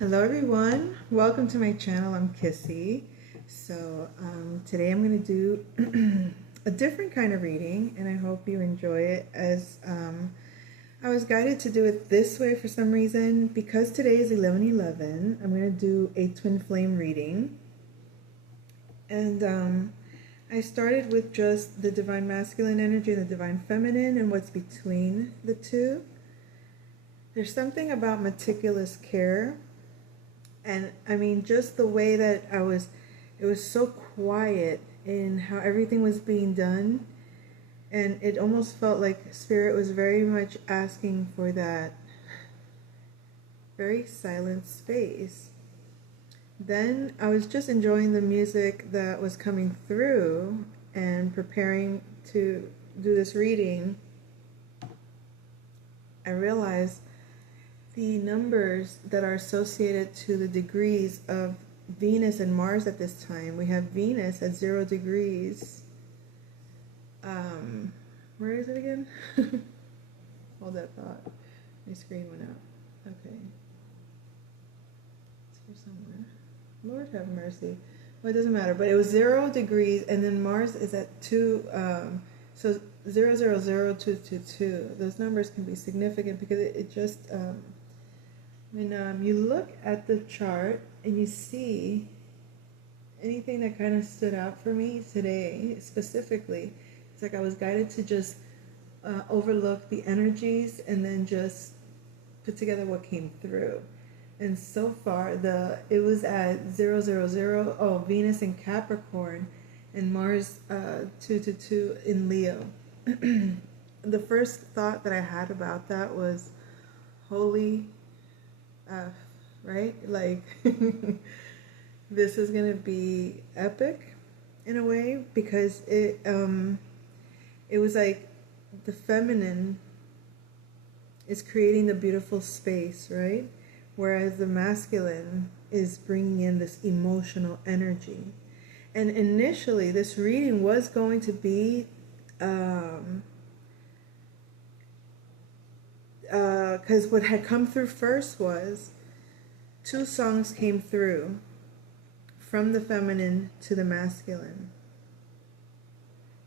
Hello everyone, welcome to my channel. I'm Kissy. Today I'm going to do a different kind of reading, and I hope you enjoy it. As I was guided to do it this way for some reason. Because today is 11/11, I'm going to do a twin flame reading. And I started with just the divine masculine energy and the divine feminine and what's between the two. There's something about meticulous care. And I mean, just the way that it was so quiet in how everything was being done. And it almost felt like Spirit was very much asking for that very silent space. Then I was just enjoying the music that was coming through and preparing to do this reading. I realized the numbers that are associated to the degrees of Venus and Mars at this time. We have Venus at 0 degrees. Where is it again? Hold that thought. My screen went out. Okay. It's here somewhere. Lord have mercy. Well, it doesn't matter, but it was 0 degrees, and then Mars is at 2, so 0000222. Those numbers can be significant because it just, when you look at the chart and you see anything that kind of stood out for me today, specifically, it's like I was guided to just overlook the energies and then just put together what came through. And so far, it was at 000, Venus in Capricorn, and Mars 222 in Leo. The first thought that I had about that was, holy F, right? Like, this is gonna be epic in a way, because it was like the feminine is creating the beautiful space, right? Whereas the masculine is bringing in this emotional energy. And initially, this reading was going to be, because what had come through first was 2 songs came through from the feminine to the masculine.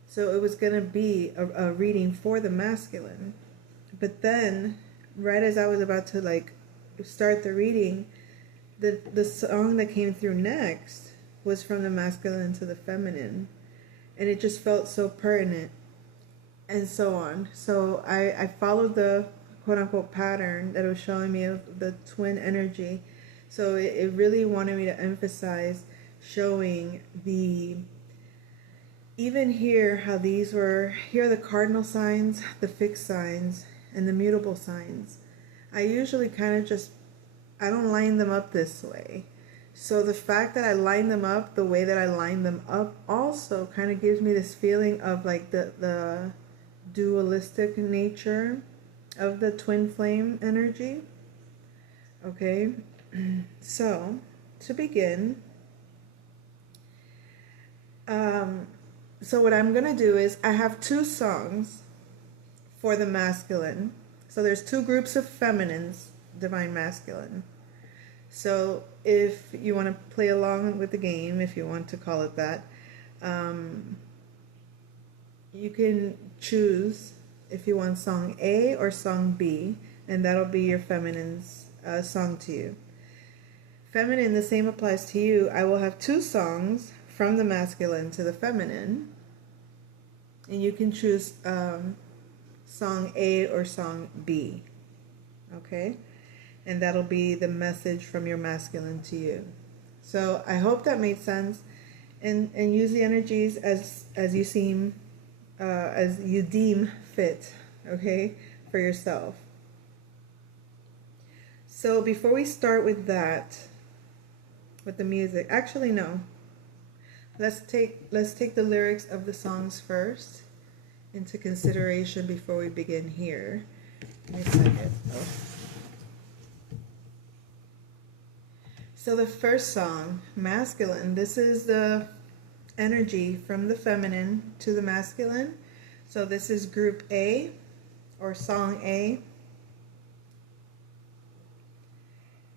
So it was going to be a reading for the masculine. But then, right as I was about to start the reading, the song that came through next was from the masculine to the feminine. And it just felt so pertinent, and so on. So I followed the quote-unquote pattern that was showing me of the twin energy. So it really wanted me to emphasize showing even here how here are the cardinal signs, the fixed signs, and the mutable signs. I usually kind of I don't line them up this way. So the fact that I line them up the way that I line them up also kind of gives me this feeling of like the dualistic nature of the twin flame energy. Okay, so to begin, so what I'm gonna do is I have 2 songs for the masculine. So there's 2 groups of feminines, divine masculine. So if you want to play along with the game, if you want to call it that, you can choose if you want song A or song B, and that'll be your feminine's song to you. Feminine, the same applies to you. I will have 2 songs from the masculine to the feminine, and you can choose song A or song B, okay? And that'll be the message from your masculine to you. So I hope that made sense, and use the energies as you deem fit, okay, for yourself. So before we start with that, with the music, actually no, let's take the lyrics of the songs first into consideration before we begin here. Give me a second. Oh. So the first song, masculine, this is the energy from the feminine to the masculine. So this is group A, or song A.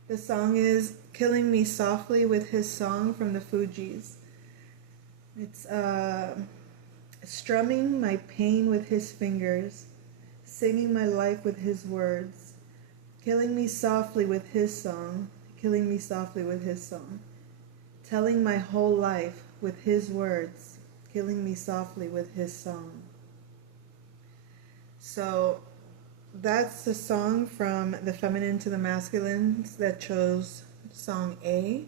The song is Killing Me Softly with His Song from the Fugees. It's strumming my pain with his fingers, singing my life with his words, killing me softly with his song, killing me softly with his song, telling my whole life with his words, killing me softly with his song. So that's the song from the feminine to the masculine that chose song A.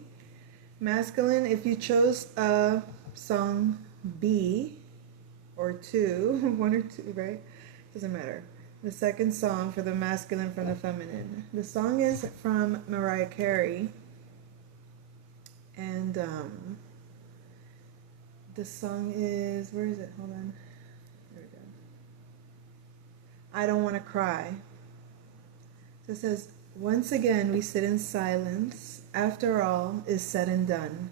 Masculine, if you chose song B or 2, 1 or 2, right? Doesn't matter. The second song for the masculine from the feminine. The song is from Mariah Carey. And the song is, where is it? Hold on. There we go. I Don't Want to Cry. So it says, once again we sit in silence. After all is said and done.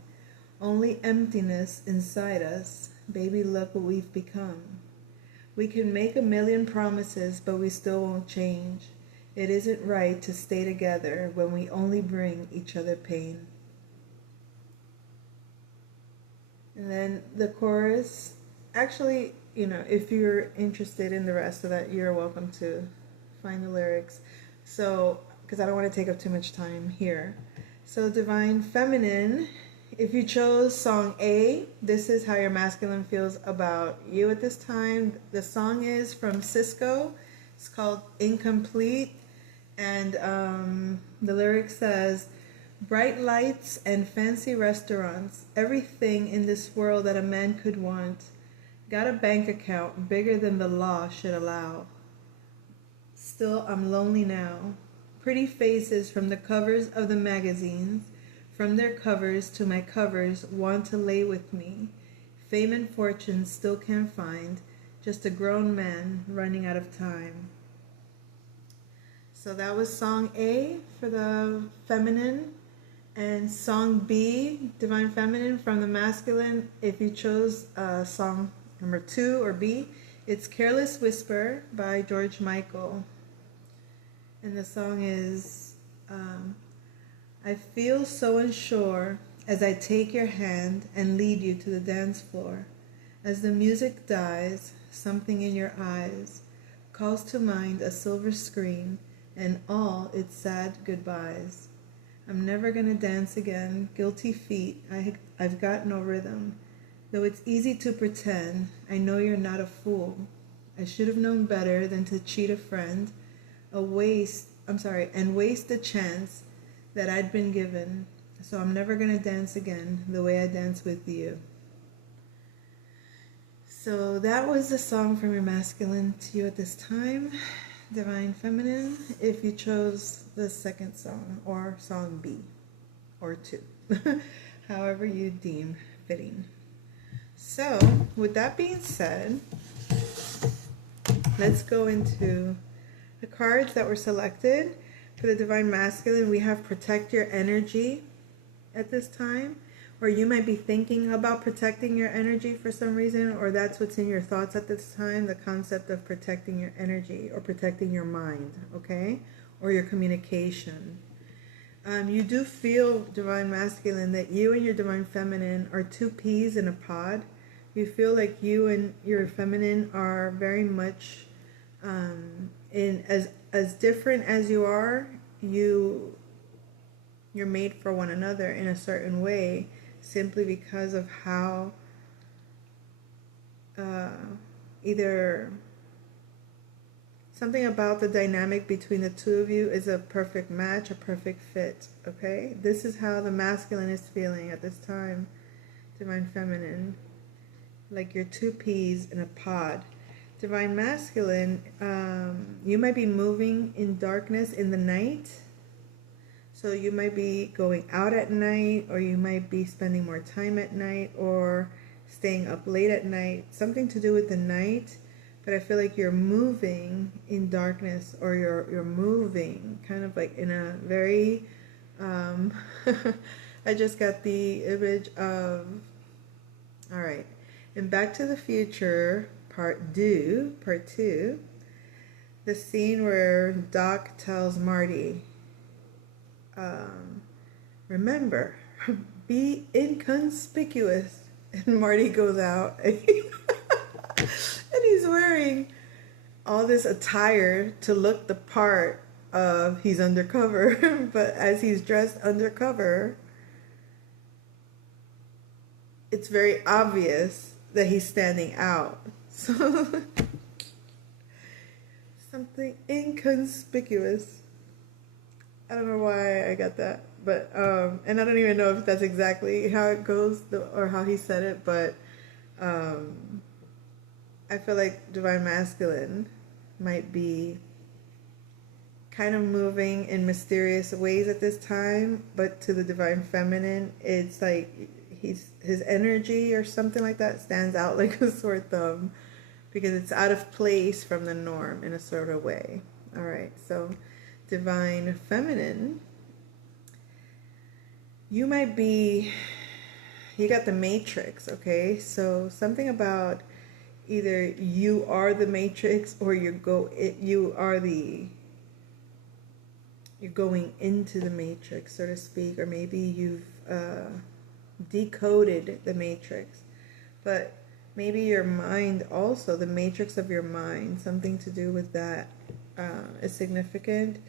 Only emptiness inside us. Baby, look what we've become. We can make a million promises, but we still won't change. It isn't right to stay together when we only bring each other pain. And then the chorus, actually, if you're interested in the rest of that, you're welcome to find the lyrics. So, because I don't want to take up too much time here. So Divine Feminine, if you chose song A, this is how your masculine feels about you at this time. The song is from Cisco. It's called Incomplete. And the lyric says, bright lights and fancy restaurants, everything in this world that a man could want. Got a bank account bigger than the law should allow. Still, I'm lonely now. Pretty faces from the covers of the magazines, from their covers to my covers, want to lay with me. Fame and fortune still can't find, just a grown man running out of time. So that was song A for the feminine. And song B, Divine Feminine, from the masculine, if you chose song number 2 or B, it's Careless Whisper by George Michael. And the song is, I feel so unsure as I take your hand and lead you to the dance floor. As the music dies, something in your eyes calls to mind a silver screen and all its sad goodbyes. I'm never gonna dance again, guilty feet, I've got no rhythm. Though it's easy to pretend, I know you're not a fool. I should have known better than to cheat a friend, and waste the chance that I'd been given. So I'm never gonna dance again the way I dance with you. So that was the song from your masculine to you at this time. Divine Feminine, if you chose the second song or song B or 2, however you deem fitting. So with that being said, let's go into the cards that were selected. For the Divine Masculine, we have Protect Your Energy at this time, or you might be thinking about protecting your energy for some reason, or that's what's in your thoughts at this time, the concept of protecting your energy or protecting your mind, okay, or your communication. You do feel, Divine Masculine, that you and your Divine Feminine are 2 peas in a pod. You feel like you and your feminine are very much in as different as you are, you're made for one another in a certain way, simply because of how either something about the dynamic between the 2 of you is a perfect match, a perfect fit, okay? This is how the masculine is feeling at this time, Divine Feminine, like you're 2 peas in a pod. Divine Masculine, you might be moving in darkness in the night. So you might be going out at night, or you might be spending more time at night, or staying up late at night. Something to do with the night, but I feel like you're moving in darkness, or you're moving kind of like in a very, I just got the image of, all right, in Back to the Future, Part 2, the scene where Doc tells Marty, remember, be inconspicuous. And Marty goes out and he's wearing all this attire to look the part of he's undercover. But as he's dressed undercover, it's very obvious that he's standing out. So something inconspicuous. I don't know why I got that, but and I don't even know if that's exactly how it goes or how he said it, but I feel like Divine Masculine might be kind of moving in mysterious ways at this time, but to the Divine Feminine, it's like his energy or something like that stands out like a sore thumb because it's out of place from the norm in a sort of way. All right, so Divine Feminine, you might be, you got the Matrix, okay? So something about either you are the Matrix or you're going into the Matrix, so to speak, or maybe you've decoded the Matrix, but maybe your mind also, the matrix of your mind, something to do with that is significant.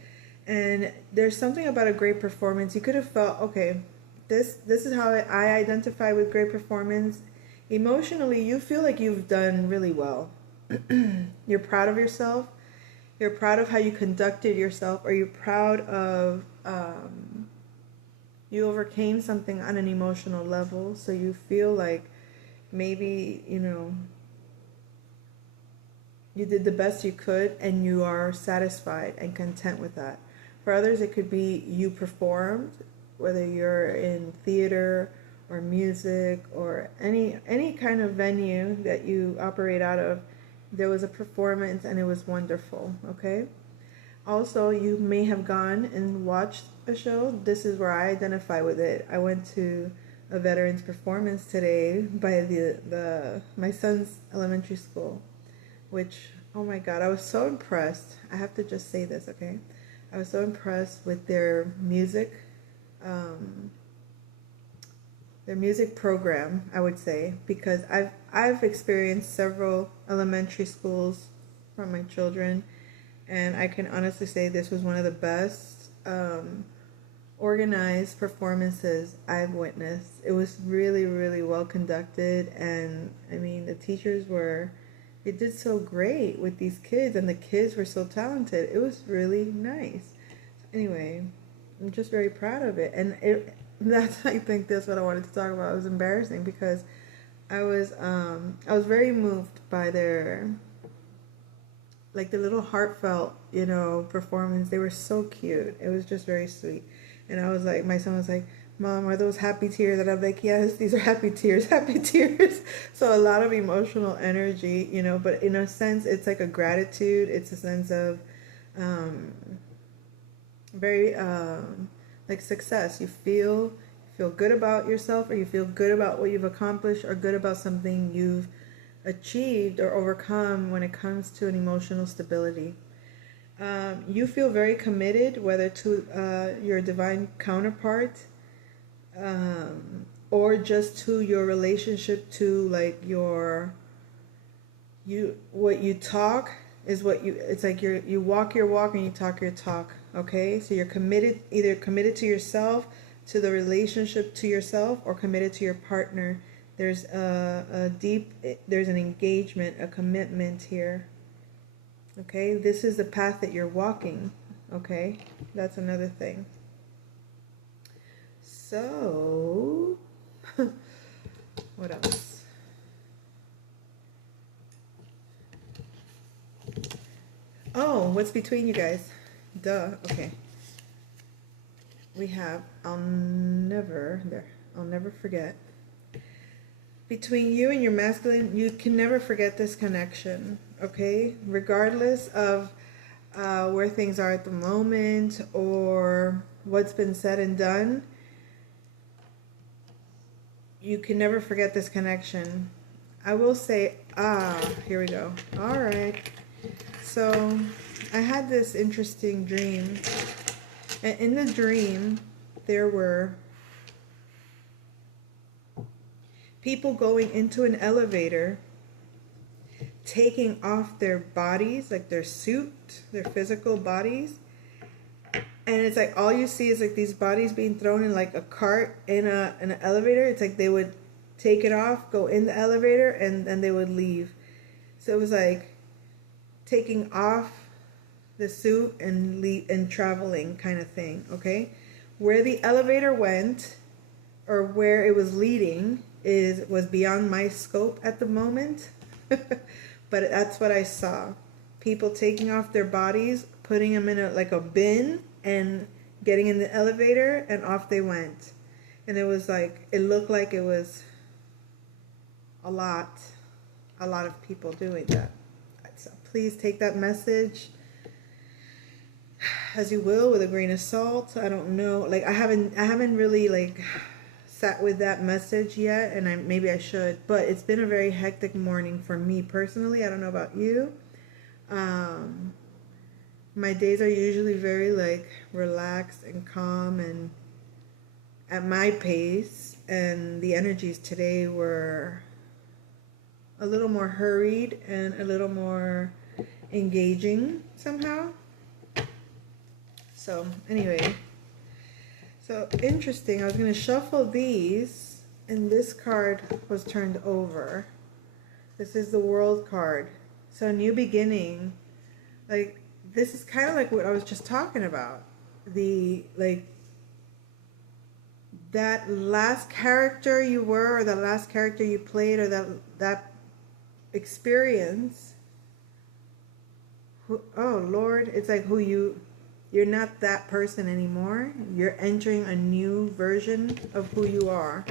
And there's something about a great performance. You could have felt, okay, this is how I identify with great performance. Emotionally, you feel like you've done really well. You're proud of yourself. You're proud of how you conducted yourself, or you're proud of you overcame something on an emotional level, so you feel like maybe, you did the best you could and you are satisfied and content with that. For others, it could be you performed, whether you're in theater or music or any kind of venue that you operate out of. There was a performance and it was wonderful, okay? Also, you may have gone and watched a show. This is where I identify with it. I went to a veterans performance today by my son's elementary school, which, oh my God, I was so impressed. I have to just say this, okay? I was so impressed with their music program, I would say, because I've experienced several elementary schools from my children, and I can honestly say this was one of the best organized performances I've witnessed. It was really, really well conducted, and I mean, the teachers they did so great with these kids, and the kids were so talented. It was really nice. Anyway, I'm just very proud of it, and I think that's what I wanted to talk about. It was embarrassing because I was very moved by their, like, the little heartfelt, performance. They were so cute. It was just very sweet. And I was like, my son was like, Mom, are those happy tears? And I'm like, yes, these are happy tears, happy tears. So a lot of emotional energy, but in a sense, it's like a gratitude. It's a sense of very like success. You feel good about yourself, or you feel good about what you've accomplished, or good about something you've achieved or overcome when it comes to an emotional stability. You feel very committed, whether to your divine counterpart, or just to your relationship to, like, what you talk is what it's like you walk your walk and you talk your talk, okay? So you're committed, either committed to yourself, to the relationship to yourself, or committed to your partner. There's there's an engagement, a commitment here, okay? This is the path that you're walking, okay? That's another thing. So, what else? Oh, what's between you guys? Duh, okay. We have, I'll never forget. Between you and your masculine, you can never forget this connection, okay? Regardless of where things are at the moment or what's been said and done, you can never forget this connection. I will say, here we go. All right. So I had this interesting dream And in the dream, there were people going into an elevator, taking off their bodies, like their suit, their physical bodies. And it's like all you see is like these bodies being thrown in like a cart in an elevator. It's like they would take it off, go in the elevator, and then they would leave. So it was like taking off the suit and traveling kind of thing, okay? Where the elevator went, or where it was leading, was beyond my scope at the moment. But that's what I saw. People taking off their bodies, putting them in a bin, and getting in the elevator, and off they went. And it was like, it looked like it was a lot of people doing that. So please take that message as you will, with a grain of salt. I don't know, like I haven't really like sat with that message yet, and maybe I should, but it's been a very hectic morning for me personally. I don't know about you. My days are usually very like relaxed and calm and at my pace, and the energies today were a little more hurried and a little more engaging somehow. So anyway, so interesting. I was going to shuffle these, and this card was turned over. This is the World card. So new beginning. Like, this is kind of like what I was just talking about. The, like, that last character you were, or the last character you played, or that experience. Oh Lord, it's like you're not that person anymore. You're entering a new version of who you are.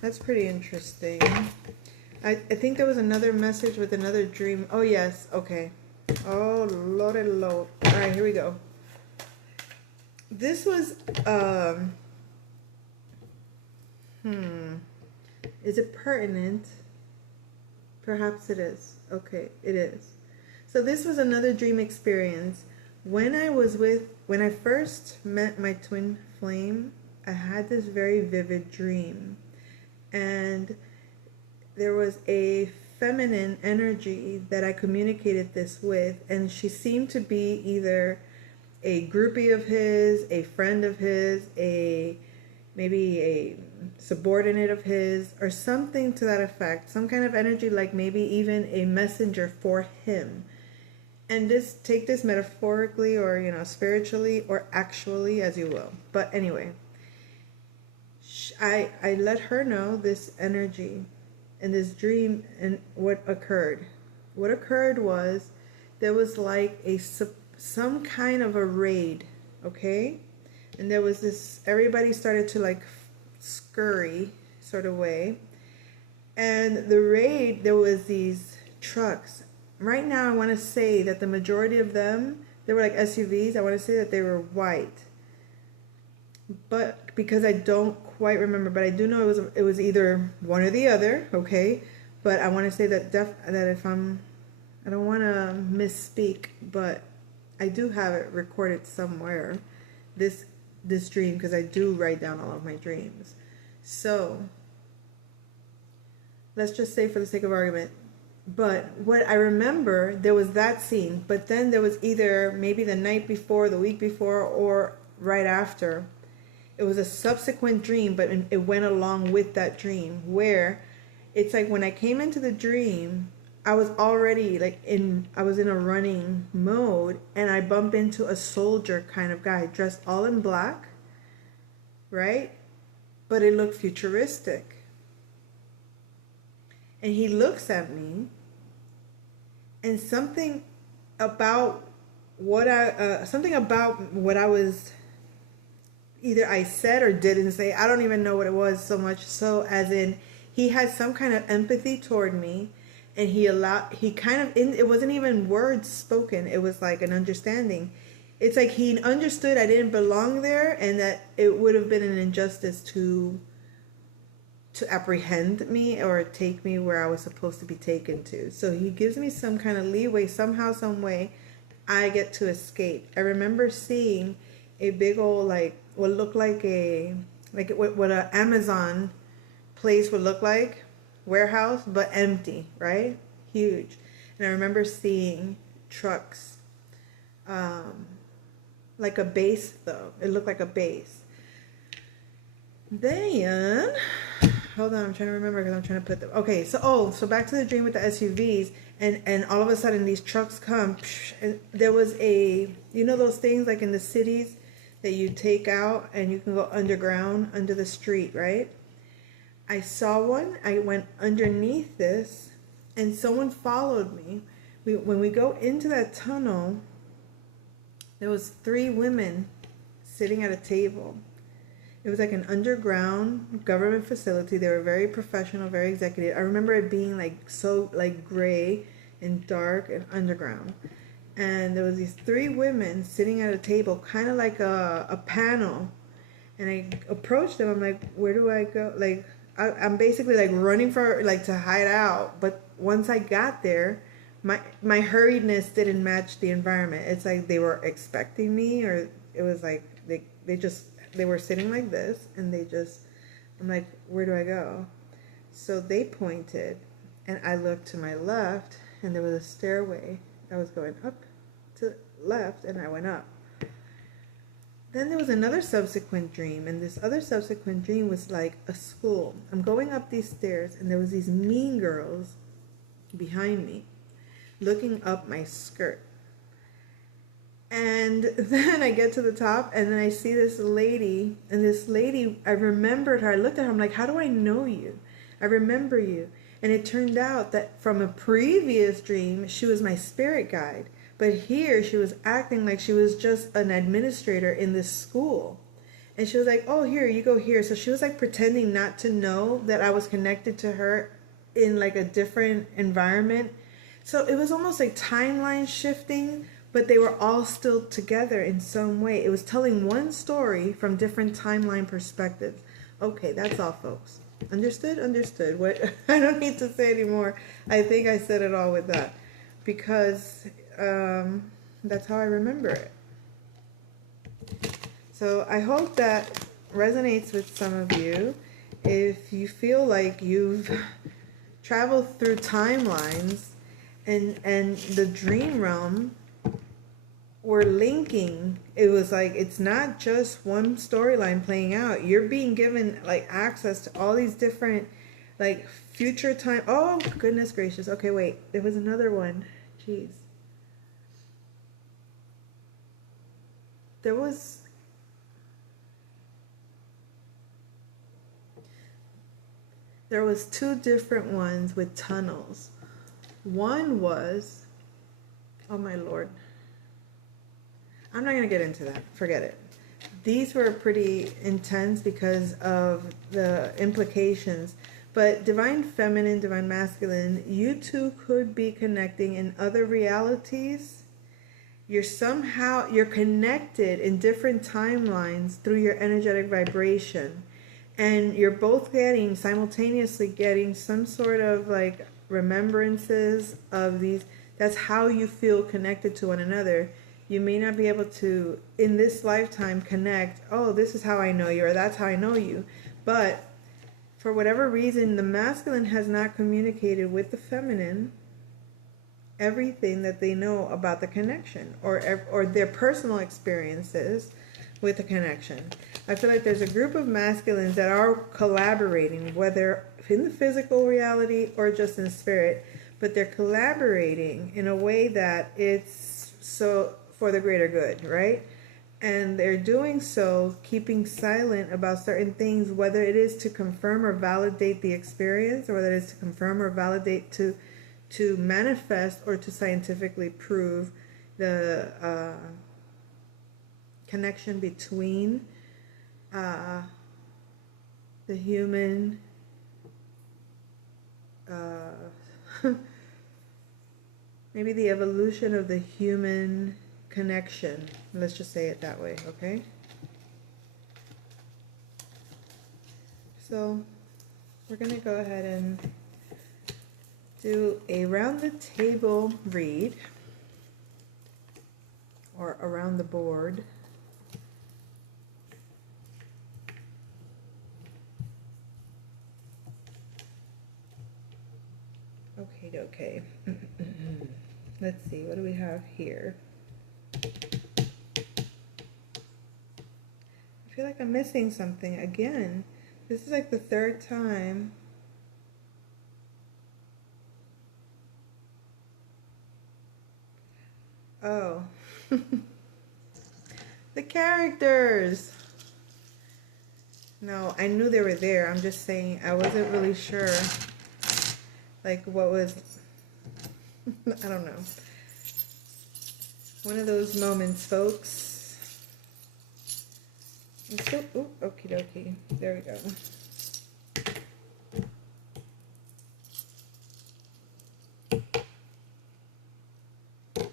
That's pretty interesting. I think there was another message with another dream. Oh yes, okay. Oh Lordy Lord. Alright, here we go. This was is it pertinent? Perhaps it is. Okay, it is. So this was another dream experience. When I first met my twin flame, I had this very vivid dream. And there was a feminine energy that I communicated this with, and she seemed to be either a groupie of his, a friend of his, maybe a subordinate of his, or something to that effect. Some kind of energy, like maybe even a messenger for him. And take this metaphorically, or spiritually, or actually, as you will. But anyway, I let her know this energy and this dream, and what occurred. What occurred was there was like some kind of a raid, okay? And there was this, everybody started to like scurry sort of way. And the raid, there was these trucks. Right now I want to say that the majority of them, they were like SUVs. I want to say that they were white. But because I don't quite remember, but I do know it was either one or the other, okay? But I want to say that if I don't want to misspeak, but I do have it recorded somewhere, this dream, because I do write down all of my dreams. So let's just say, for the sake of argument, but what I remember, there was that scene, but then there was either maybe the night before, the week before, or right after. It was a subsequent dream, but it went along with that dream, where it's like when I came into the dream, I was already I was in a running mode, and I bump into a soldier kind of guy dressed all in black, right? But it looked futuristic. And he looks at me, and something about what I was, either I said or didn't say, I don't even know what it was so much. So as in, he had some kind of empathy toward me, and it wasn't even words spoken. It was like an understanding. It's like he understood I didn't belong there, and that it would have been an injustice to to apprehend me or take me where I was supposed to be taken to. So he gives me some kind of leeway, somehow, some way, I get to escape. I remember seeing a big old, like, what looked like what an Amazon place would look like, warehouse, but empty, right? Huge. And I remember seeing trucks, like a base though. It looked like a base. Then, hold on, I'm trying to remember because I'm trying to put them. Okay, so back to the dream with the SUVs, and all of a sudden these trucks come. And there was those things like in the cities that you take out and you can go underground under the street, right? I saw one. I went underneath this, and someone followed me. When we go into that tunnel, there was 3 women sitting at a table. It was like an underground government facility. They were very professional, very executive. I remember it being like so like gray and dark and underground. And there was these 3 women sitting at a table, kind of like a panel. And I approached them. I'm like, where do I go? Like, I'm basically like running for like to hide out. But once I got there, my hurriedness didn't match the environment. It's like they were expecting me, or it was like they were sitting like this, and I'm like, where do I go? So they pointed, and I looked to my left, and there was a stairway that was going up to the left, and I went up. Then there was another subsequent dream, and this other subsequent dream was like a school. I'm going up these stairs, and there was these mean girls behind me looking up my skirt. And then I get to the top, and then I see this lady, and this lady, I remembered her. I looked at her, I'm like, how do I know you? I remember you. And it turned out that from a previous dream, she was my spirit guide. But here, she was acting like she was just an administrator in this school. And she was like, oh, here, you go here. So she was like pretending not to know that I was connected to her in like a different environment. So it was almost like timeline shifting, but they were all still together in some way. It was telling one story from different timeline perspectives. Okay, that's all, folks. Understood? Understood. What I don't need to say anymore. I think I said it all with that. Because that's how I remember it. So I hope that resonates with some of you. If you feel like you've traveled through timelines and the dream realm, we're linking. It was like, it's not just one storyline playing out. You're being given like access to all these different like future time. Oh, goodness gracious. Okay, wait. There was another one. Jeez. There was 2 different ones with tunnels. One was, oh my Lord. I'm not going to get into that. Forget it. These were pretty intense because of the implications. But divine feminine, divine masculine, you two could be connecting in other realities. You're connected in different timelines through your energetic vibration. And you're both simultaneously getting some sort of like remembrances of these. That's how you feel connected to one another. You may not be able to, in this lifetime, connect, oh, this is how I know you, or that's how I know you. But for whatever reason, the masculine has not communicated with the feminine everything that they know about the connection, or their personal experiences with the connection. I feel like there's a group of masculines that are collaborating, whether in the physical reality or just in spirit, but they're collaborating in a way that it's so for the greater good, right? And they're doing so, keeping silent about certain things, whether it is to confirm or validate the experience, or whether it is to confirm or validate to manifest or to scientifically prove the connection between the human maybe the evolution of the human connection. Let's just say it that way, okay? So we're going to go ahead and do a round the table read, or around the board. Okay. Let's see, what do we have here? I feel like I'm missing something again. This is like the third time. Oh. The characters. No, I knew they were there. I'm just saying I wasn't really sure. Like what was, I don't know. One of those moments, folks. Ooh, okie dokie. There we go.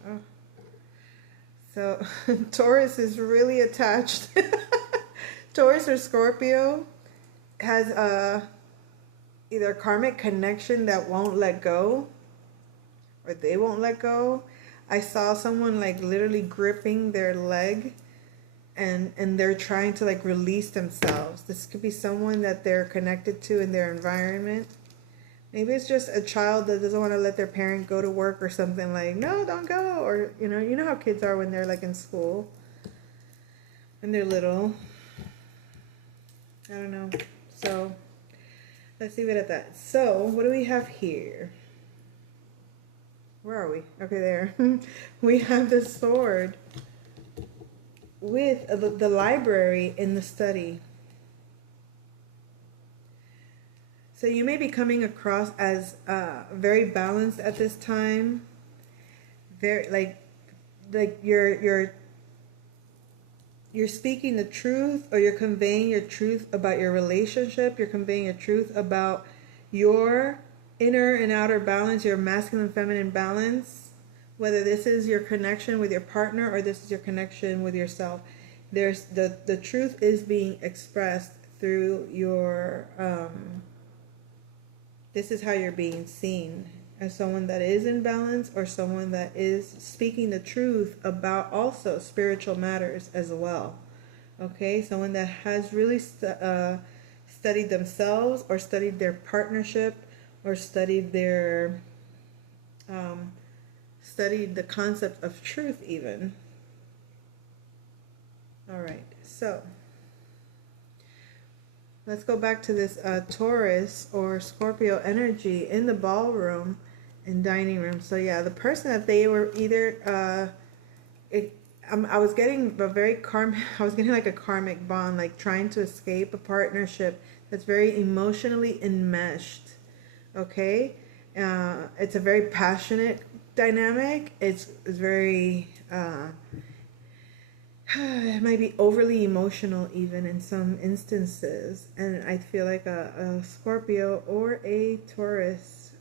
Oh. So Taurus is really attached. Taurus or Scorpio has either a karmic connection that won't let go, or they won't let go. I saw someone like literally gripping their leg, and they're trying to like release themselves. This could be someone that they're connected to in their environment. Maybe it's just a child that doesn't want to let their parent go to work or something, like, no, don't go. Or, you know how kids are when they're like in school, when they're little. I don't know. So let's leave it at that. So what do we have here? Where are we? Okay, there. We have the sword with the library in the study. So you may be coming across as very balanced at this time. Very like you're speaking the truth, or you're conveying your truth about your relationship. You're conveying your truth about your inner and outer balance, your masculine feminine balance. Whether this is your connection with your partner or this is your connection with yourself, there's the truth is being expressed through your this is how you're being seen, as someone that is in balance, or someone that is speaking the truth about also spiritual matters as well. Okay, someone that has really studied themselves, or studied their partnership, or studied their studied the concept of truth even. All right, so let's go back to this Taurus or Scorpio energy in the ballroom and dining room. So yeah, the person that they were either, I was getting a very I was getting like a karmic bond, like trying to escape a partnership that's very emotionally enmeshed. Okay, it's a very passionate dynamic. It's very. It might be overly emotional even in some instances, and I feel like a Scorpio or a Taurus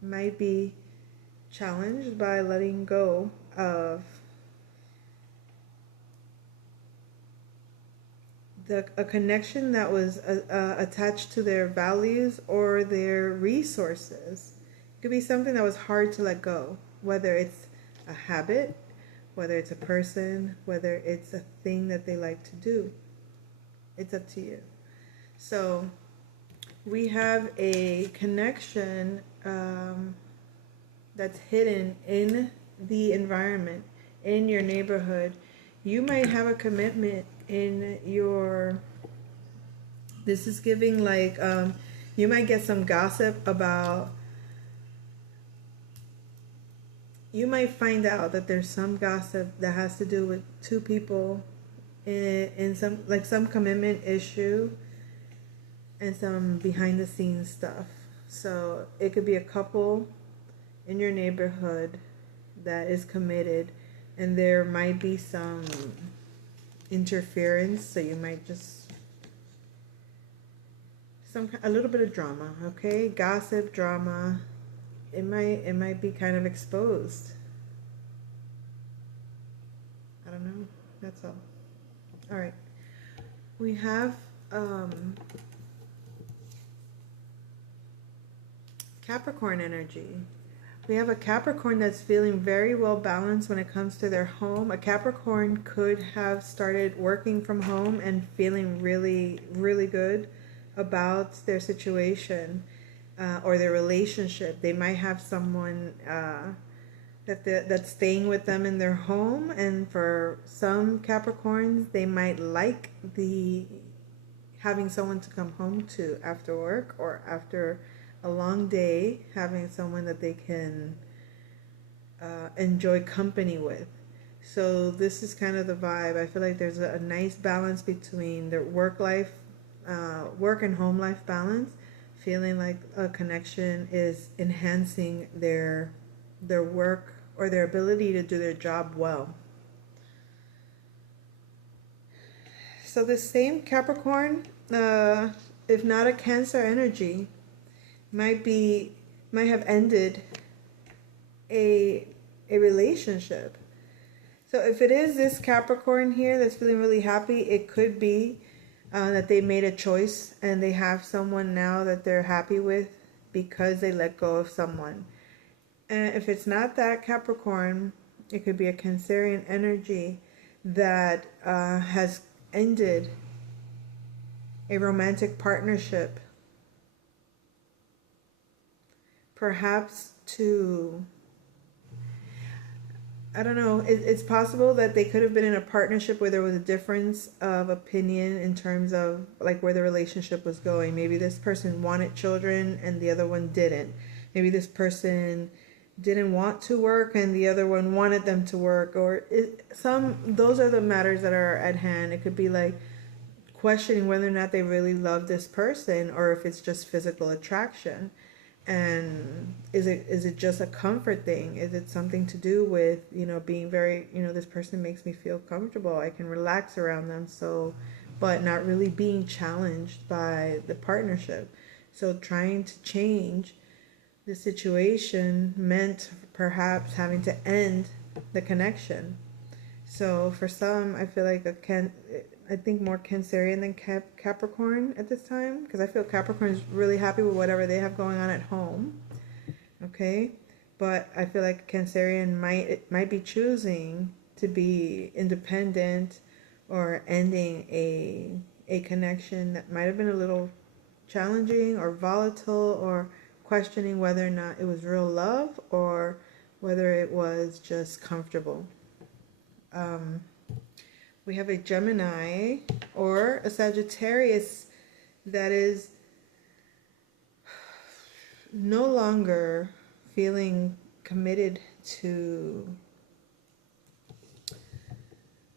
might be challenged by letting go of a connection that was attached to their values or their resources. It could be something that was hard to let go, whether it's a habit, whether it's a person, whether it's a thing that they like to do. It's up to you. So we have a connection that's hidden in the environment, in your neighborhood. You might have a commitment in your, this is giving like, you might get some gossip about, you might find out that there's some gossip that has to do with two people in some, like some commitment issue and some behind the scenes stuff. So it could be a couple in your neighborhood that is committed, and there might be some interference. So you might just, a little bit of drama, okay? Gossip, drama. It might be kind of exposed. I don't know. That's all. All right. We have Capricorn energy. We have a Capricorn that's feeling very well balanced when it comes to their home. A Capricorn could have started working from home and feeling really, really good about their situation or their relationship. They might have someone that's staying with them in their home, and for some Capricorns, they might like the having someone to come home to after work or after a long day, having someone that they can enjoy company with. So this is kind of the vibe. I feel like there's a nice balance between their work life, work and home life balance, feeling like a connection is enhancing their work or their ability to do their job well. So this same Capricorn, if not a Cancer energy, might have ended a relationship. So if it is this Capricorn here that's feeling really happy, it could be that they made a choice and they have someone now that they're happy with because they let go of someone. And if it's not that Capricorn, it could be a Cancerian energy that has ended a romantic partnership. Perhaps to, I don't know, it's possible that they could have been in a partnership where there was a difference of opinion in terms of like where the relationship was going. Maybe this person wanted children and the other one didn't. Maybe this person didn't want to work and the other one wanted them to work, or those are the matters that are at hand. It could be like questioning whether or not they really love this person or if it's just physical attraction. And is it just a comfort thing? Is it something to do with, being very, this person makes me feel comfortable, I can relax around them, so, but not really being challenged by the partnership. So trying to change the situation meant perhaps having to end the connection. So for some, I feel like I think more Cancerian than Capricorn at this time, because I feel Capricorn is really happy with whatever they have going on at home. Okay, but I feel like Cancerian might be choosing to be independent or ending a connection that might have been a little challenging or volatile, or questioning whether or not it was real love or whether it was just comfortable. We have a Gemini or a Sagittarius that is no longer feeling committed to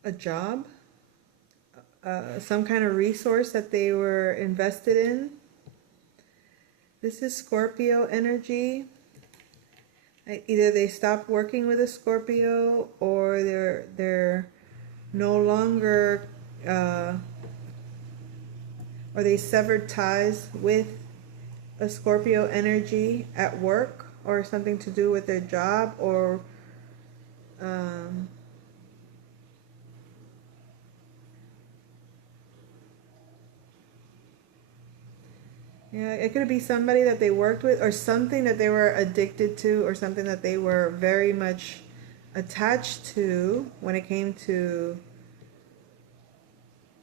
a job, some kind of resource that they were invested in. This is Scorpio energy. Either they stopped working with a Scorpio, or they're no longer, or they severed ties with a Scorpio energy at work, or something to do with their job, or yeah, it could be somebody that they worked with, or something that they were addicted to, or something that they were very much attached to when it came to,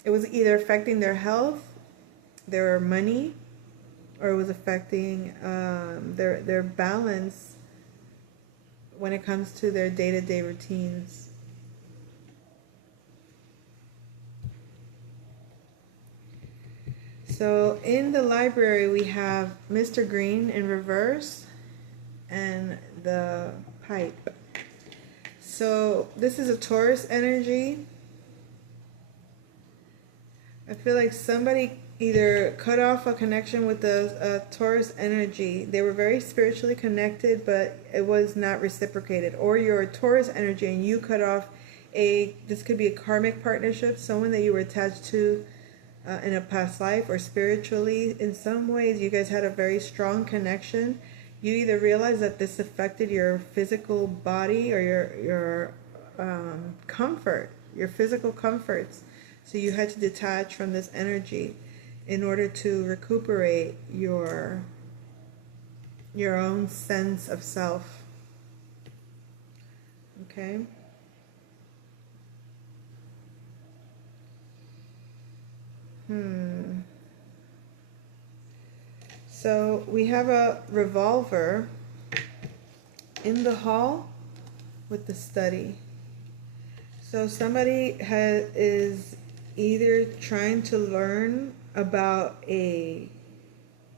it was either affecting their health, their money, or it was affecting their balance when it comes to their day-to-day routines. So in the library we have Mr. Green in reverse and the pipe. So this is a Taurus energy. I feel like somebody either cut off a connection with the Taurus energy. They were very spiritually connected, but it was not reciprocated. Or you're a Taurus energy and you cut off this could be a karmic partnership, someone that you were attached to in a past life, or spiritually. In some ways you guys had a very strong connection. You either realized that this affected your physical body or your comfort, your physical comforts. So you had to detach from this energy in order to recuperate your your own sense of self. Okay? So we have a revolver in the hall with the study. So somebody is either trying to learn about a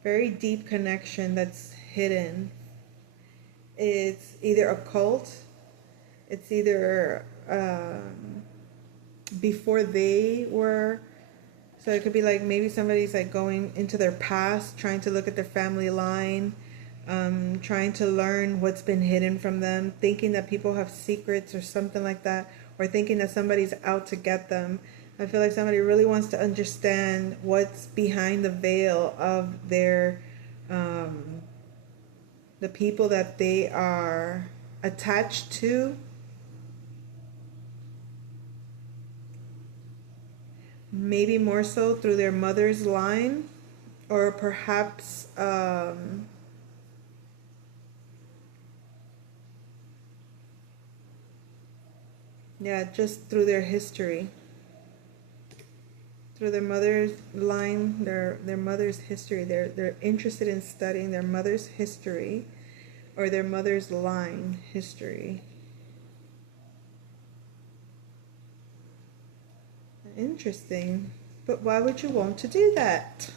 very deep connection that's hidden. It's either occult, it's either before they were. So it could be like maybe somebody's like going into their past, trying to look at their family line, trying to learn what's been hidden from them, thinking that people have secrets or something like that, or thinking that somebody's out to get them. I feel like somebody really wants to understand what's behind the veil of their, the people that they are attached to. Maybe more so through their mother's line, or perhaps yeah, just through their history, through their mother's line, their mother's history. They're interested in studying their mother's history or their mother's line history. Interesting. But why would you want to do that?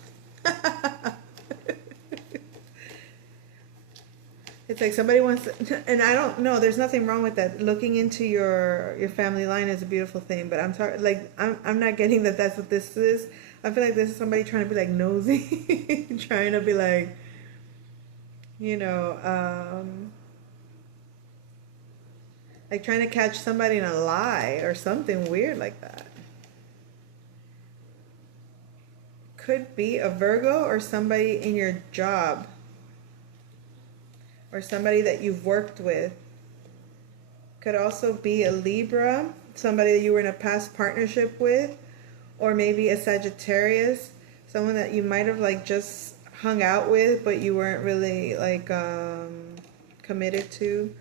It's like somebody wants to, and I don't know, there's nothing wrong with that. Looking into your family line is a beautiful thing, but I'm sorry, like I'm not getting that that's what this is. I feel like this is somebody trying to be like nosy, trying to be like, you know, like trying to catch somebody in a lie or something weird like that. Could be a Virgo or somebody in your job or somebody that you've worked with. Could also be a Libra, somebody that you were in a past partnership with, or maybe a Sagittarius, someone that you might have like just hung out with but you weren't really like committed to,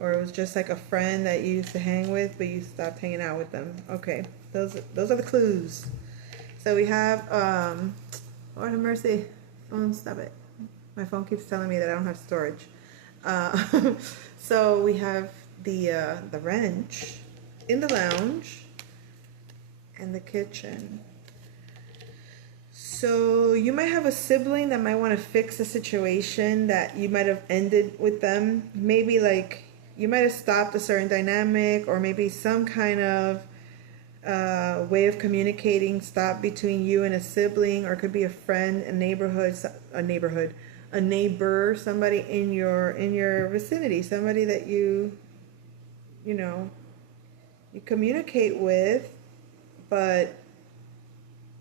or it was just like a friend that you used to hang with but you stopped hanging out with them. Okay, those are the clues. So we have Lord have mercy, phone, stop it. My phone keeps telling me that I don't have storage. So we have the wrench in the lounge and the kitchen. So you might have a sibling that might want to fix a situation that you might have ended with them. Maybe like you might have stopped a certain dynamic, or maybe some kind of way of communicating stopped between you and a sibling, or it could be a friend, a neighbor, somebody in your vicinity, somebody that you communicate with, but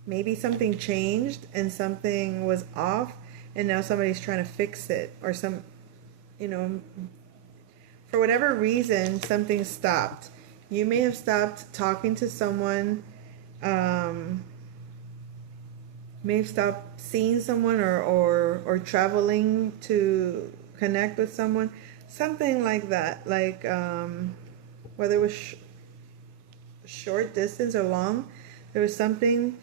maybe something changed and something was off, and now somebody's trying to fix it, or for whatever reason something stopped. You may have stopped talking to someone, may have stopped seeing someone, or traveling to connect with someone, something like that. Like whether it was short distance or long, there was something.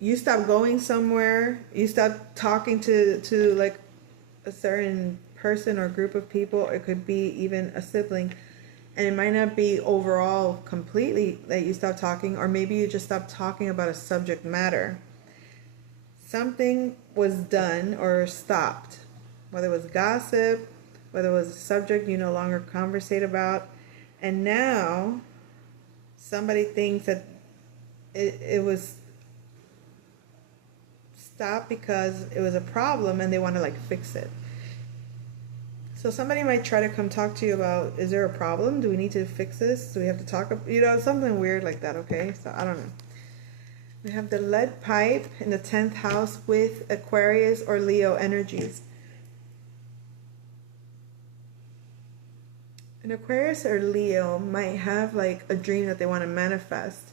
You stopped going somewhere. You stopped talking to like a certain person or group of people. It could be even a sibling. And it might not be overall completely that you stopped talking, or maybe you just stopped talking about a subject matter. Something was done or stopped, whether it was gossip, whether it was a subject you no longer conversate about, and now somebody thinks that it was stopped because it was a problem and they want to like fix it. So somebody might try to come talk to you about, is there a problem? Do we need to fix this? Do we have to talk, something weird like that, okay? So I don't know. We have the lead pipe in the 10th house with Aquarius or Leo energies. An Aquarius or Leo might have like a dream that they want to manifest,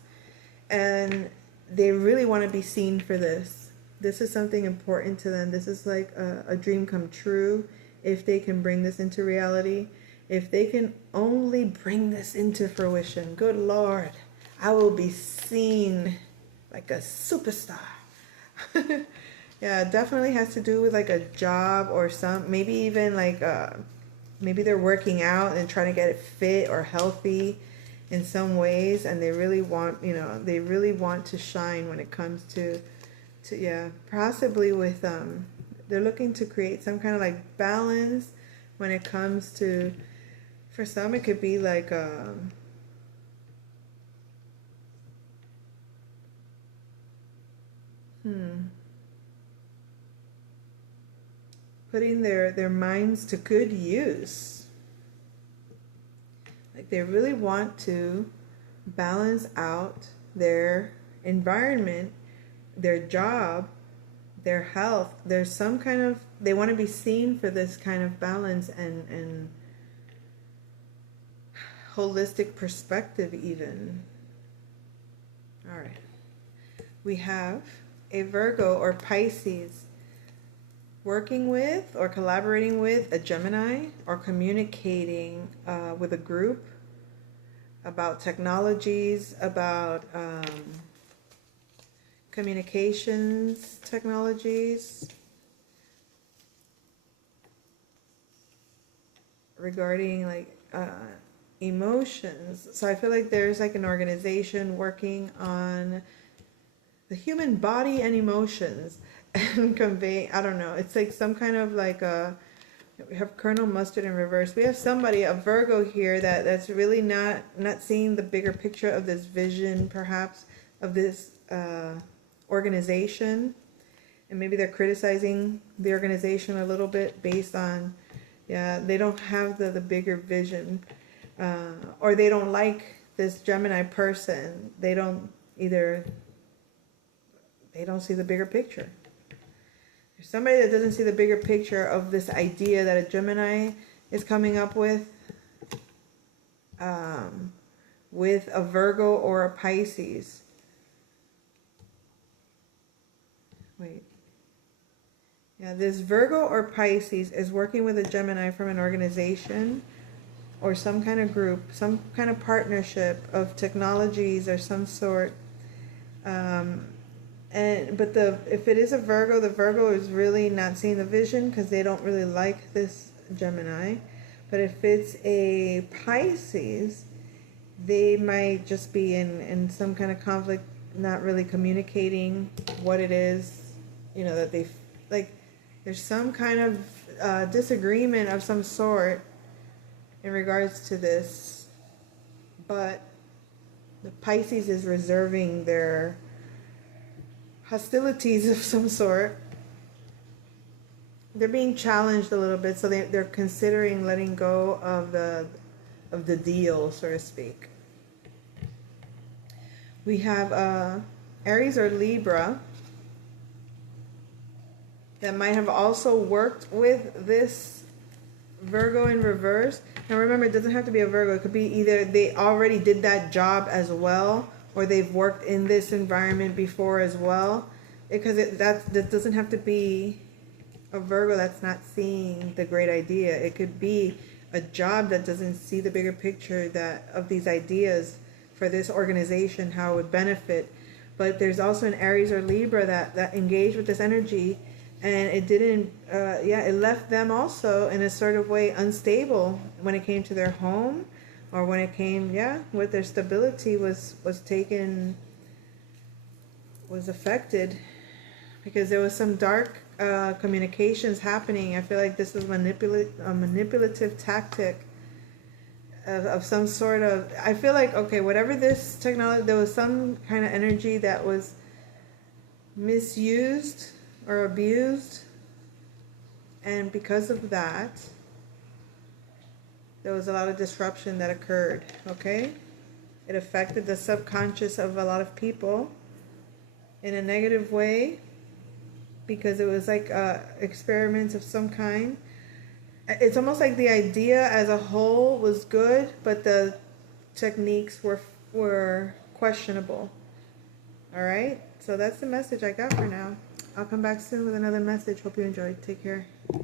and they really want to be seen for this. This is something important to them. This is like a dream come true. if they can bring this into reality. If they can only bring this into fruition, good Lord, I will be seen like a superstar. Yeah, it definitely has to do with like a job or maybe even like maybe they're working out and trying to get it fit or healthy in some ways, and they really want, they really want to shine when it comes to yeah, possibly with they're looking to create some kind of like balance when it comes to, for some it could be like putting their minds to good use. Like they really want to balance out their environment, their job, their health. There's some kind of, they want to be seen for this kind of balance and holistic perspective even. All right. We have a Virgo or Pisces working with or collaborating with a Gemini or communicating with a group about technologies, about communications technologies, regarding like emotions. So I feel like there's like an organization working on the human body and emotions and convey, I don't know, it's like some kind of like we have Colonel Mustard in reverse. We have somebody, a Virgo here, that's really not seeing the bigger picture of this vision, perhaps, of this organization. And maybe they're criticizing the organization a little bit based on, yeah, they don't have the bigger vision. Or they don't like this Gemini person. They don't see the bigger picture. There's somebody that doesn't see the bigger picture of this idea that a Gemini is coming up with a Virgo or a Pisces. Wait. Yeah, this Virgo or Pisces is working with a Gemini from an organization or some kind of group, some kind of partnership of technologies or some sort. But if it is a Virgo, the Virgo is really not seeing the vision because they don't really like this Gemini. But if it's a Pisces, they might just be in some kind of conflict, not really communicating what it is, that they like. There's some kind of disagreement of some sort in regards to this, but the Pisces is reserving their hostilities of some sort. They're being challenged a little bit, so they're considering letting go of the deal, so to speak. We have Aries or Libra that might have also worked with this Virgo in reverse. Now remember, it doesn't have to be a Virgo. It could be either they already did that job as well, or they've worked in this environment before as well. Because that doesn't have to be a Virgo that's not seeing the great idea. It could be a job that doesn't see the bigger picture of these ideas for this organization, how it would benefit. But there's also an Aries or Libra that engaged with this energy, and it didn't, it left them also in a sort of way unstable when it came to their home, or when it came, with their stability was affected, because there was some dark communications happening. I feel like this was a manipulative tactic of some sort of, I feel like, okay, whatever this technology, there was some kind of energy that was misused or abused, and because of that, there was a lot of disruption that occurred, okay? It affected the subconscious of a lot of people in a negative way, because it was like experiments of some kind. It's almost like the idea as a whole was good, but the techniques were questionable. All right? So that's the message I got for now. I'll come back soon with another message. Hope you enjoyed. Take care.